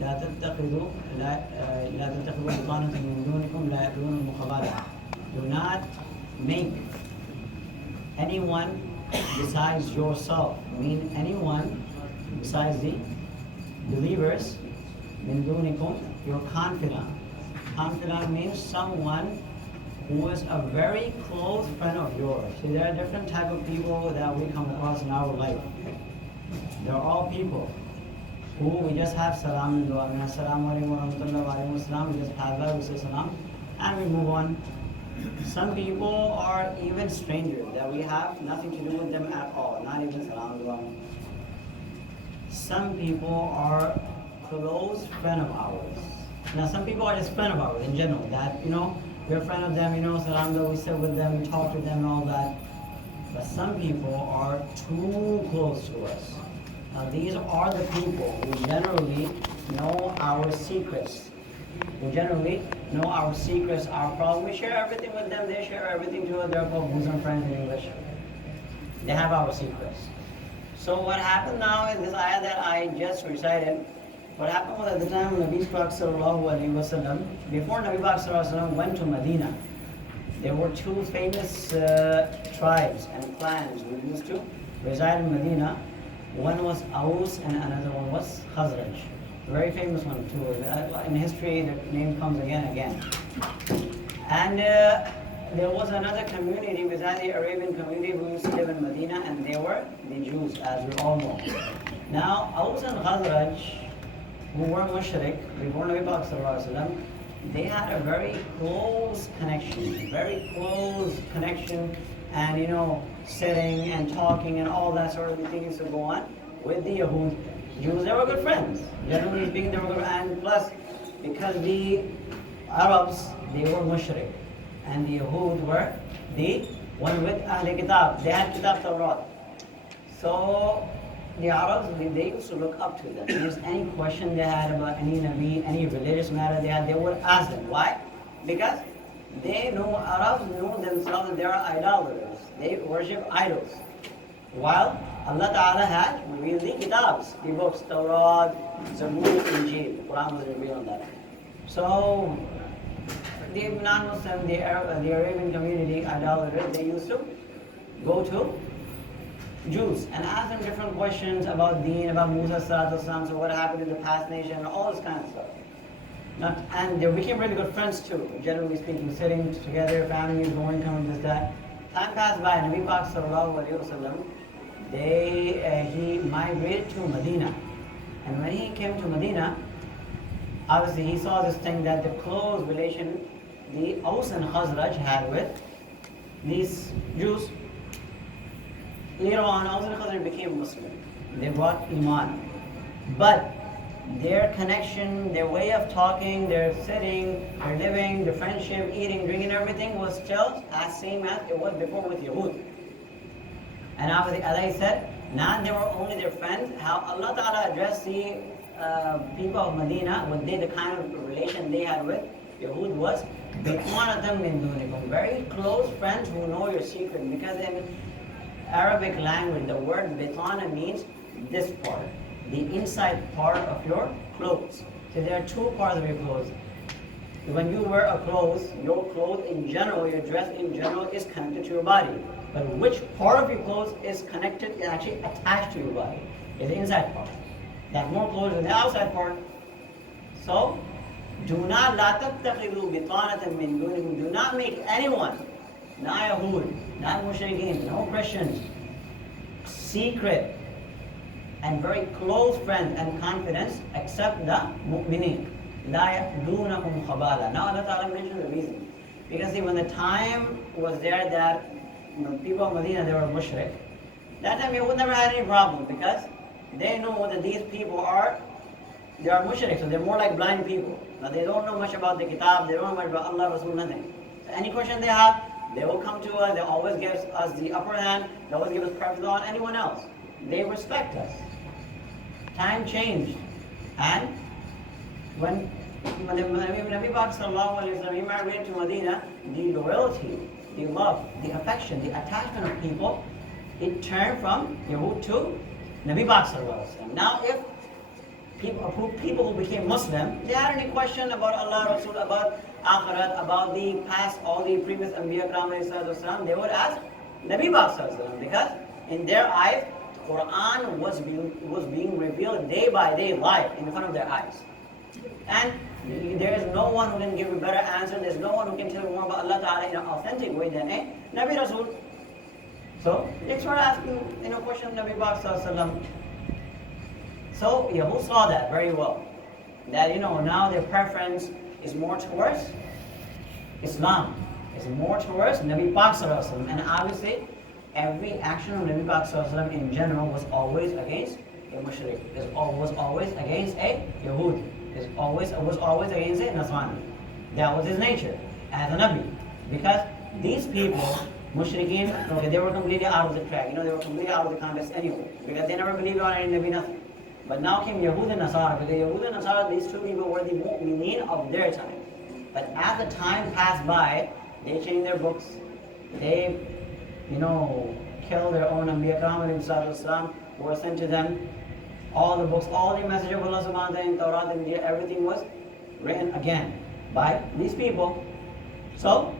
لا تتخذوا لا تتخذوا بطانة من دونكم لا يأكلون الخبالة. Do not make anyone besides yourself, mean anyone besides the believers, min dunikum, your confidant. Confidant means someone who is a very close friend of yours. See, there are different type of people that we come across in our life. They're all people who we just have salam and dua. Assalamu alaikum wa rahmatullahi wa alaikum assalam. We just have that, we say salam, and we move on. Some people are even strangers that we have nothing to do with them at all, not even salam dua. Some people are close friend of ours. Now some people are just friend of ours in general, that we're a friend of them, salam dua, we sit with them, we talk to them and all that. But some people are too close to us. Now these are the people who generally know our secrets. We generally know our secrets, our problems. We share everything with them, they share everything to us. They're called bosom friends in English. They have our secrets. So what happened now in this ayah that I just recited, what happened was at the time when Nabi Pak sallallahu alaihi wasallam, before Nabi Pak sallallahu alaihi wasallam went to Medina, there were two famous tribes and clans who used to reside in Medina. One was Aus and another one was Khazraj. Very famous one too. In history, the name comes again and again. And there was another community beside the Arabian community who used to live in Medina, and they were the Jews, as we all know. Now, Aus and Khazraj, who were mushrik before Nabi Pak sallallahu alaihi wasallam, they had a very close connection, and sitting and talking and all that sort of thing used to go on with the Yahud. Jews, they were good friends. Generally speaking, they were good, and plus, because the Arabs, they were mushrik, and the Yahud were the one with Ahl Kitab. They had Kitab Tawrat. So the Arabs, they used to look up to them. If there was any question they had about any Nabi, any religious matter they had, they would ask them. Why? Because Arabs know themselves that they are idolaters. They worship idols. While Allah Ta'ala had revealed the kitabs, the books, Tawrat, Zabur, Injil. The Quran was revealed on that. So the non-Muslim, the Arabian community idolaters, they used to go to Jews and ask them different questions about Deen, about Musa sallallahu alaihi wasallam, so what happened in the past nation, and all this kind of stuff. And they became really good friends too, generally speaking, sitting together, families, going, coming, this, that. Time passed by, Nabi Pak sallallahu alaihi wasallam, he migrated to Medina. And when he came to Medina, obviously he saw this thing that the close relation the Aus and Khazraj had with these Jews. Later on, Aus and Khazraj became Muslim. They brought Iman. But their connection, their way of talking, their sitting, their living, their friendship, eating, drinking, everything was still as same as it was before with Yahud. And obviously, as I said, not they were only their friends. How Allah Ta'ala addressed the people of Medina, the kind of relation they had with Yahud was بِطَانَةً مِّن دُونِكُمْ, very close friends who know your secret. Because in Arabic language, the word bitana means this part, the inside part of your clothes. So there are two parts of your clothes. When you wear a clothes, your clothes in general, your dress in general is connected to your body. But which part of your clothes is connected, is actually attached to your body, is the inside part. That more clothes than the outside part. So, do not لَا تَتَّخِذُوا بِطَانَةً مِّن دُونِكُمْ, do not make anyone, not Yahud, not Mushrikeen, no Christians, secret and very close friends and confidence except the mu'mineen. لَا يَأْلُونَكُمْ خَبَالًا. Now Allah Ta'ala mentioned the reason. Because see, when the time was there that people of Medina, they were mushrik, that time you would never had any problem, because they know that these people they are mushrik, so they're more like blind people. Now they don't know much about the kitab, they don't know much about Allah, Rasul, nothing. So any question they have, they will come to us, they always give us the upper hand, they always give us preference on anyone else. They respect us. Time changed, and when Nabi Pak sallallahu alaihi wasallam migrated to Medina, the loyalty, the love, the affection, the attachment of people, it turned from Yahud to Nabi Pak sallallahu alaihi wasallam. Now if people who became Muslim, they had any question about Allah, Rasul, about Akhirat, about the past, all the previous Anbiya Karam, they would ask Nabi Pak Sallallahu, because in their eyes, Quran was being revealed day by day, live in front of their eyes. And there is no one who can give you a better answer. There's no one who can tell you more about Allah Ta'ala in an authentic way than a Nabi Rasul. So they started asking, questions Nabi Pak Sallallahu. So Yahud saw that very well. That now their preference is more towards Islam. It's more towards Nabi Pak Sallallahu. And obviously every action of Nabi Pak Sallallahu in general was always against a mushrik. It was always against a Yahud. It was always against a Nasrani. That was his nature as a Nabi. Because these people, mushrikeen, okay, they were completely out of the track. They were completely out of the context anyway. Because they never believed on any Nabi, nothing. But now came Yahud and Nasara. Because Yahud and Nasara, these two people were the mu'mineen of their time. But as the time passed by, they changed their books. They kill their own Anbiya Karam who were sent to them. All the books, all the message of Allah subhanahu wa ta'ala in Torah and India, everything was written again by these people. So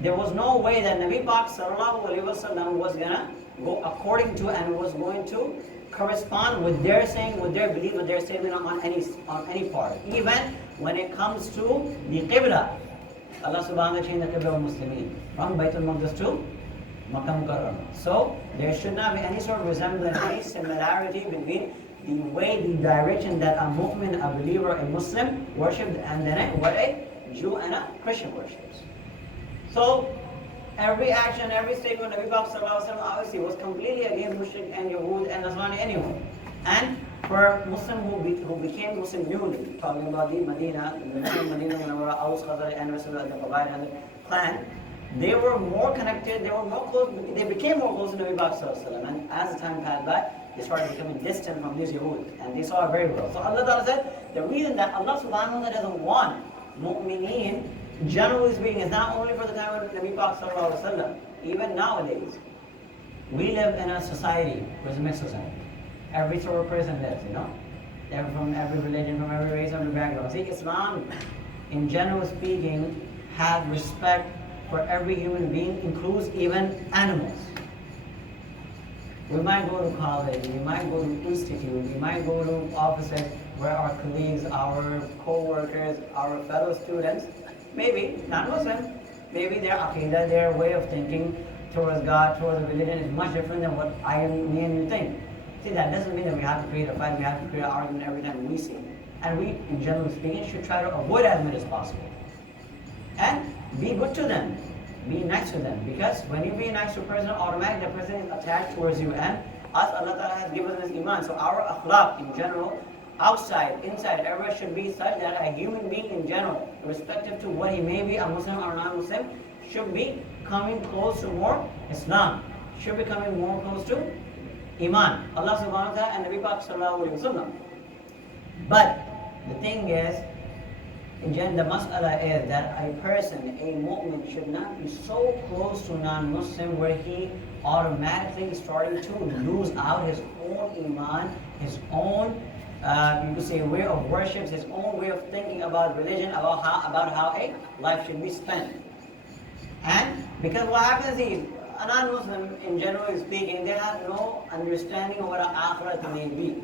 there was no way that Nabi Pak sallallahu alaihi wasallam was gonna go according to and was going to correspond with their saying, with their belief, with their statement on any part. Even when it comes to the Qibla, Allah subhanahu wa ta'ala changed the Qibla of Muslimin from Baitul Maqdis to Makkah Mukarramah. So there should not be any sort of resemblance, any similarity between the way, the direction that a mu'min, a believer, a Muslim worshipped, and then what a Jew and a Christian worships. So every action, every statement of Nabi Pak Sallallahu Alaihi Wasallam obviously was completely against Mushrik and Yahud and Nasrani anyway. And for Muslim who became Muslim newly, talking about the Medina, Munawwara, Aus, Khazraj, and Rasulullah, the Qabail and the clan, they were more connected, they were more close, they became more close to Nabi Pak Sallallahu Alaihi Wasallam. And as the time passed by, they started becoming distant from these Yahud, and they saw it very well. So Allah Ta'ala said, the reason that Allah Subhanahu wa Ta'ala doesn't want mu'mineen, generally speaking, is not only for the time of Nabi Pak Sallallahu Alaihi Wasallam, even nowadays. We live in a society, which is a mixed society. Every sort of person lives, from every religion, from every race, every background. See, Islam, in general speaking, has respect for every human being, includes even animals. We might go to college, we might go to institute, we might go to offices where our colleagues, our co-workers, our fellow students, maybe not Muslim, maybe their aqidah, their way of thinking towards God, towards the religion is much different than what me and you think. See, that doesn't mean that we have to create a fight, we have to create an argument every time we see it. And we, in general speaking, should try to avoid as much as possible. And be good to them. Be nice to them. Because when you be nice to a person, automatically the person is attached towards you. And us, Allah Ta'ala has given us iman. So our akhlaq in general, outside, inside, everywhere should be such that a human being in general, irrespective to what he may be, a Muslim or non-Muslim, should be coming close to more Islam. Should be coming more close to Iman. Allah subhanahu wa ta'ala and Nabi Pak sallallahu alayhi wa sallam. But the thing is, in general, the mas'ala is that a person, a mu'min, should not be so close to non-Muslim where he automatically starting to lose out his own iman, his own, you could say, way of worship, his own way of thinking about religion, about how a life should be spent. And because what happens is, a non-Muslim, in general speaking, they have no understanding of what an akhirat may be.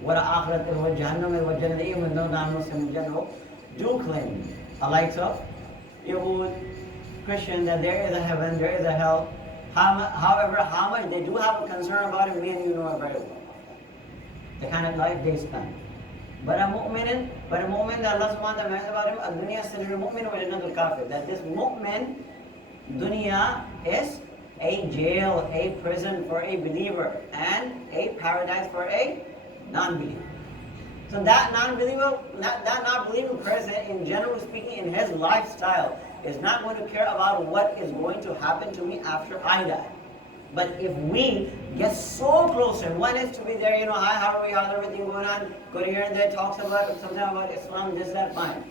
What an akhirat is, what Jahannam is, what Jannah is, even though non-Muslim in general do claim, likes of Yahud, Christian, that there is a heaven, there is a hell. However, how much they do have a concern about it, me and you know it very well. The kind of life they spend. But a mu'min that Allah subhanahu wa ta'ala mentions about him, ad-dunya sirrul mu'min wa jannatul kafir. That this mu'min, dunya is a jail, a prison for a believer, and a paradise for a non-believer. So that non-believer, that not-believing person, in general speaking, in his lifestyle, is not going to care about what is going to happen to me after I die. But if we get so close, and one is to be there, hi, how are we, how's everything going on, go to here and there, talks about something about Islam, this, that, fine.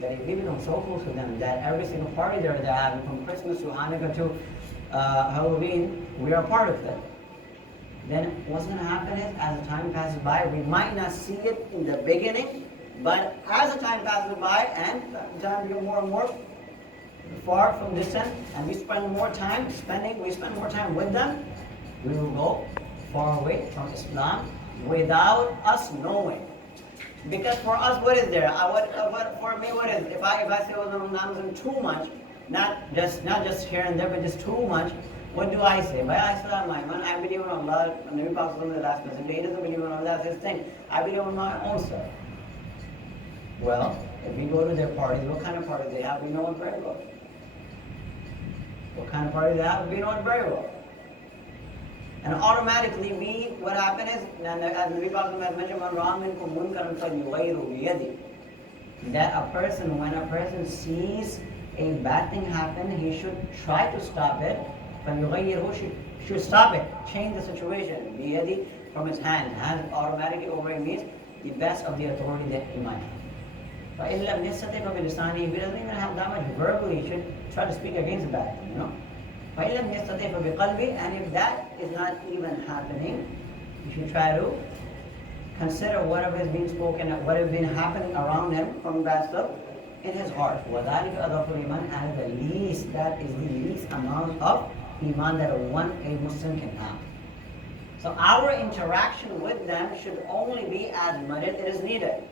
That if we become so close to them, that every single party they're having, from Christmas to Hanukkah to Halloween, we are part of them. then what's going to happen is, as the time passes by, we might not see it in the beginning, but as the time passes by and the time becomes more and more far from distant, and we spend more time with them, we will go far away from Islam without us knowing. Because for us, what is there? For me, what is? If I say Muslim too much, not just here and there, but just too much, what do I say? I believe in Allah. Nabi Prophet is the last messenger. He doesn't believe in Allah. That's his thing. I believe in my own self. Well, if we go to their parties, what kind of parties they have, we know it very well. What kind of parties they have, we know it very well. And automatically, what happened is, as Nabi Prophet has mentioned, that when a person sees a bad thing happen, he should try to stop it. Should stop it, change the situation. بِيَدِي, from his hand. Hand automatically over it means the best of the authority that he might have. فَإِنْ لَمْ يَسْتَطِعْ فَبِلِسَانِهِ, if he doesn't even have that much verbally, he should try to speak against the bad thing, فَإِنْ لَمْ يَسْتَطِعْ فَبِقَلْبِهِ, and if that is not even happening, you should try to consider whatever is being spoken, what has been happening around him from bad stuff in his heart. وَذَلِكَ أَضَافُ الْإِيمَانِ, and that is the least amount of Iman that a Muslim can have. So our interaction with them should only be as much as it is needed.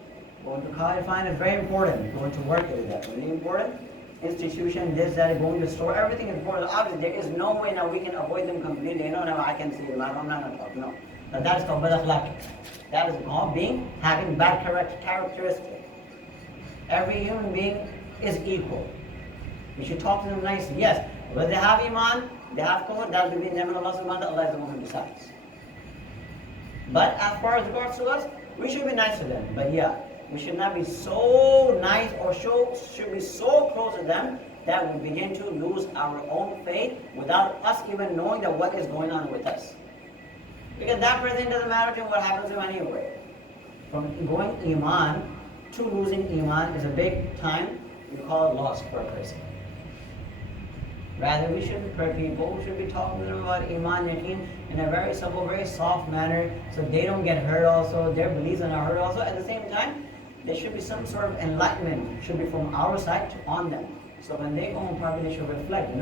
Going to college, fine, is very important. Going to work is definitely important. Institution, this, that, going to the store, everything is important. Obviously, there is no way now we can avoid them completely. No, I can see them. I'm not going to talk. No. But that is called bad akhlaq. That is called having bad characteristics. Every human being is equal. We should talk to them nicely. Yes, but they have Iman, they have Kufr, that will be between them and Allah subhanahu wa ta'ala. Allah is the one who decides. But as far as regards to us, we should be nice to them. But yeah, we should not be so nice or should be so close to them that we begin to lose our own faith without us even knowing that what is going on with us. Because that person doesn't matter to him what happens to him anyway. From going Iman to losing Iman is a big time, we call it loss for a person. Rather, we should prepare people, we should be talking to them about Iman Yaqeen in a very simple, very soft manner, so they don't get hurt also, their beliefs are not hurt also. At the same time, there should be some sort of enlightenment, should be from our side on them. So when they go home, probably they should reflect,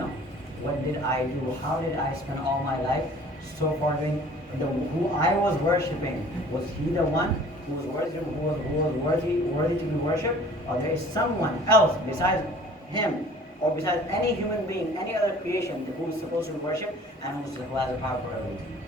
what did I do? How did I spend all my life so far doing who I was worshipping? Was he the one who was worthy to be worshipped? Or there is someone else besides him, or besides any human being, any other creation who is supposed to be worshipped and who has the power for everything?